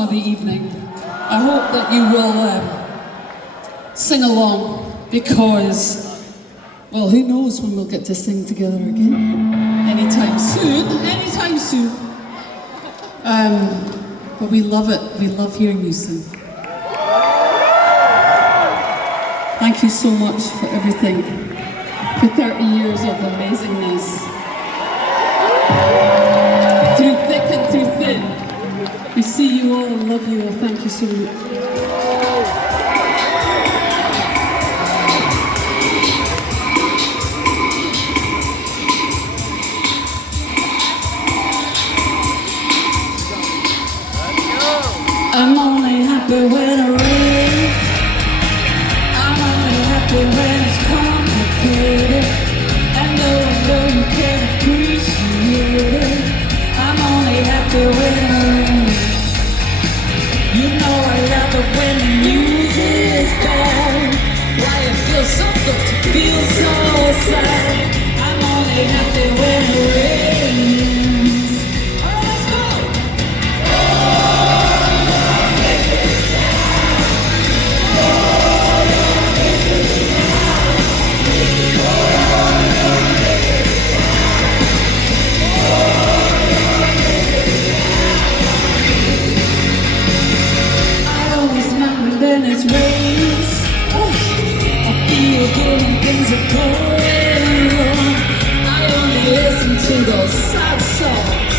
song of the evening. I hope that you will sing along because, well, who knows when we'll get to sing together again? Anytime soon, anytime soon. But we love it. We love hearing you sing. Thank you so much for everything, for 30 years of amazingness. Through thick and through thin. We see you all and love you all. Thank you so much. I'm only happy when it rains. I'm only happy when it's complicated. And though I know you can't appreciate it, I'm only happy when it rains. You know I love it when the music's there. Why it feels so good to feel so sad. I'm only happy when it rains. Alright, let's go! Then it rains. Oh, I feel good when things are going wrong. I only listen to those sad songs.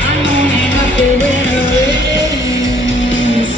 I'm only happy when it rains.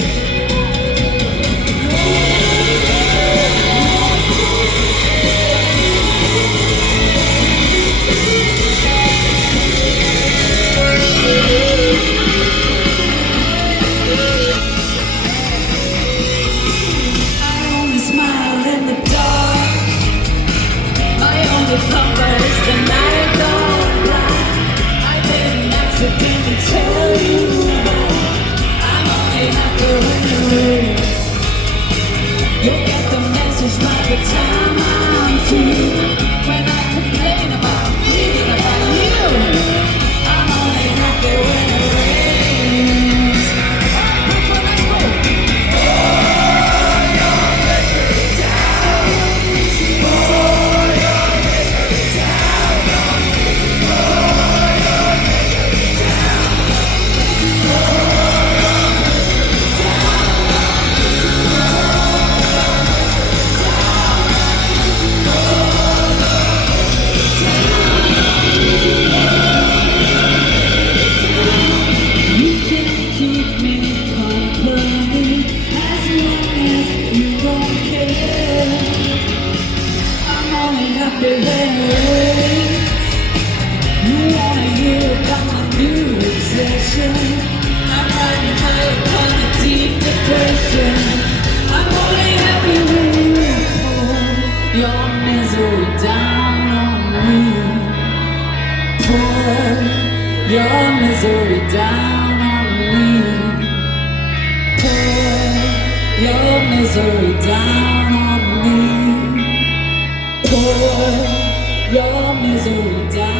You'll get the message by the time I'm through. When I complain about thinking about you, I'm only happy when it rains. Alright, let's go. Oh, your misery down. Oh, your misery down. Oh, your misery down. Your misery down on me. Pour your misery down on me. Pour your misery down.